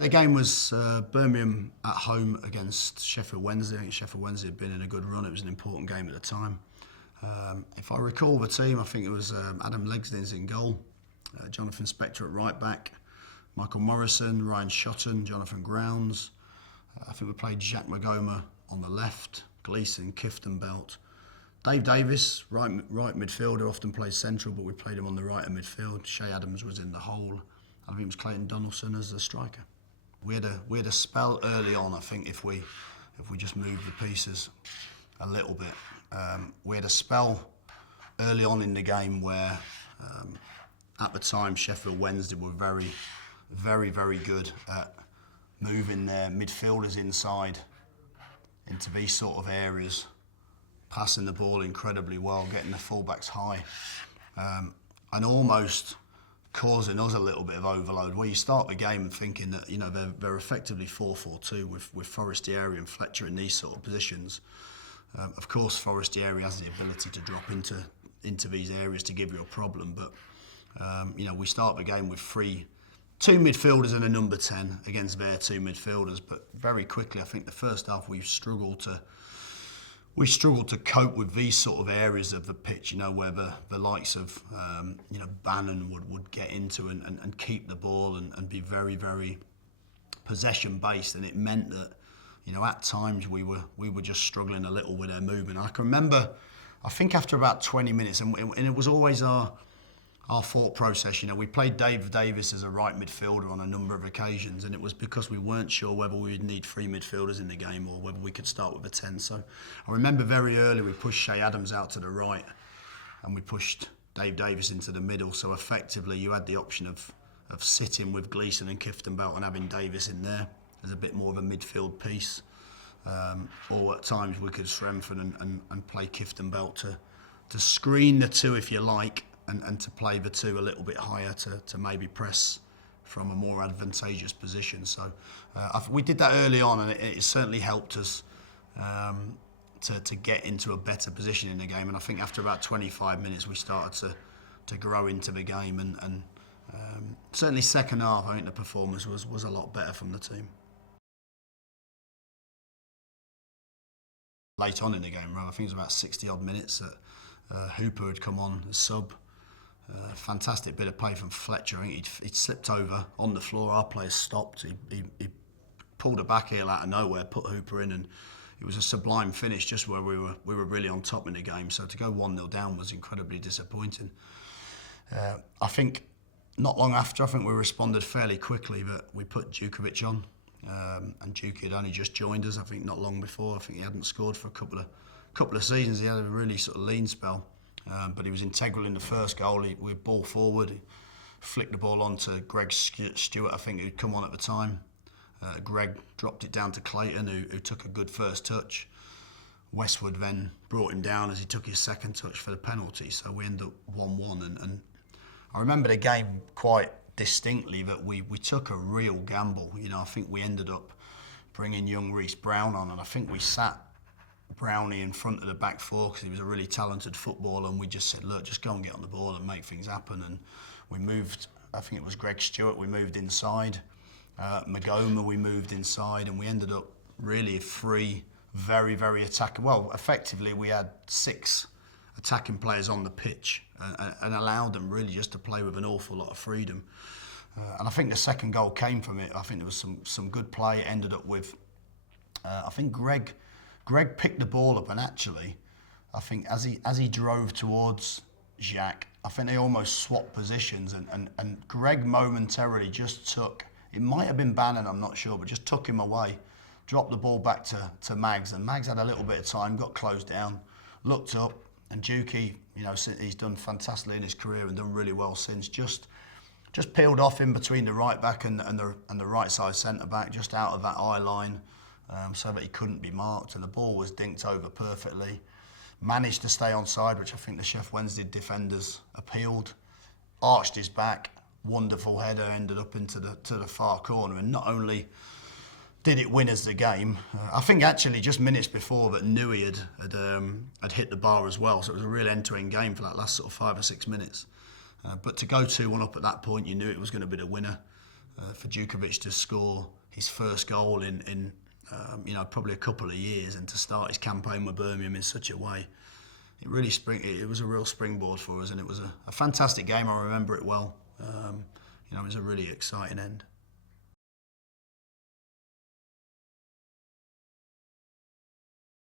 The game was Birmingham at home against Sheffield Wednesday. I think Sheffield Wednesday had been in a good run. It was an important game at the time. If I recall the team, I think it was Adam Legsdins in goal, Jonathan Spector at right back, Michael Morrison, Ryan Shotton, Jonathan Grounds. I think we played Jack Magoma on the left, Gleeson, Kiftembelt. Dave Davis, right midfielder, often plays central, but we played him on the right of midfield. Shay Adams was in the hole. I think it was Clayton Donaldson as the striker. We had a spell early on. I think if we just moved the pieces a little bit, we had a spell early on in the game where at the time Sheffield Wednesday were very good at moving their midfielders inside into these sort of areas, passing the ball incredibly well, getting the fullbacks high, and almost causing us a little bit of overload. Where you start the game thinking that they're effectively 4-4-2 with Forestieri and Fletcher in these sort of positions. Of course, Forestieri has the ability to drop into these areas to give you a problem, but we start the game with two midfielders and a number 10 against their two midfielders. But very quickly, I think the first half we struggled to cope with these sort of areas of the pitch, where the likes of Bannon would get into and keep the ball and be very possession based, and it meant that at times we were just struggling a little with their movement. I can remember, I think after about 20 minutes, and it was always our thought process. We played Dave Davis as a right midfielder on a number of occasions, and it was because we weren't sure whether we would need three midfielders in the game or whether we could start with a 10. So I remember very early we pushed Shay Adams out to the right and we pushed Dave Davis into the middle. So effectively you had the option of sitting with Gleeson and Kiftembelt and having Davis in there as a bit more of a midfield piece. Or at times we could strengthen and play Kiftembelt to screen the two, if you like, and to play the two a little bit higher to maybe press from a more advantageous position. So we did that early on, and it certainly helped us to get into a better position in the game. And I think after about 25 minutes we started to grow into the game, and certainly second half I think the performance was a lot better from the team. Late on in the game, I think it was about 60 odd minutes that Hooper had come on as sub. Fantastic bit of play from Fletcher. I think he'd slipped over on the floor. Our players stopped. He pulled a back heel out of nowhere, put Hooper in, and it was a sublime finish just where we were really on top in the game. So to go 1-0 down was incredibly disappointing. I think not long after, I think we responded fairly quickly, but we put Jutkiewicz on, and Juki had only just joined us. I think not long before. I think he hadn't scored for a couple of seasons. He had a really sort of lean spell. But he was integral in the first goal. We ball forward, he flicked the ball on to Greg Stewart, I think, who'd come on at the time. Greg dropped it down to Clayton, who took a good first touch. Westwood then brought him down as he took his second touch for the penalty, so we ended up 1-1. And I remember the game quite distinctly that we took a real gamble. I think we ended up bringing young Reece Brown on, and I think we sat Brownie in front of the back four because he was a really talented footballer, and we just said, look, just go and get on the ball and make things happen. And we moved, I think it was Greg Stewart, we moved inside. Magoma, we moved inside, and we ended up really free, very attacking. Well, effectively we had 6 attacking players on the pitch and allowed them really just to play with an awful lot of freedom. And I think the second goal came from it. I think there was some good play. It ended up with, I think Greg picked the ball up, and actually, I think as he drove towards Jacques, I think they almost swapped positions, and Greg momentarily just took, it might have been Bannon, I'm not sure, but just took him away, dropped the ball back to Mags, and Mags had a little bit of time, got closed down, looked up, and Juki, he's done fantastically in his career and done really well since, just peeled off in between the right back and the right side centre back, just out of that eye line. So that he couldn't be marked, and the ball was dinked over perfectly. Managed to stay onside, which I think the Sheffield Wednesday defenders appealed. Arched his back, wonderful header, ended up into the far corner, and not only did it win us the game, I think actually just minutes before that Nui had hit the bar as well, so it was a real end-to-end game for that last sort of 5 or 6 minutes. But to go 2-1 up at that point, you knew it was going to be the winner. for Jutkiewicz to score his first goal in probably a couple of years, and to start his campaign with Birmingham in such a way, it was a real springboard for us, and it was a fantastic game. I remember it well. It was a really exciting end.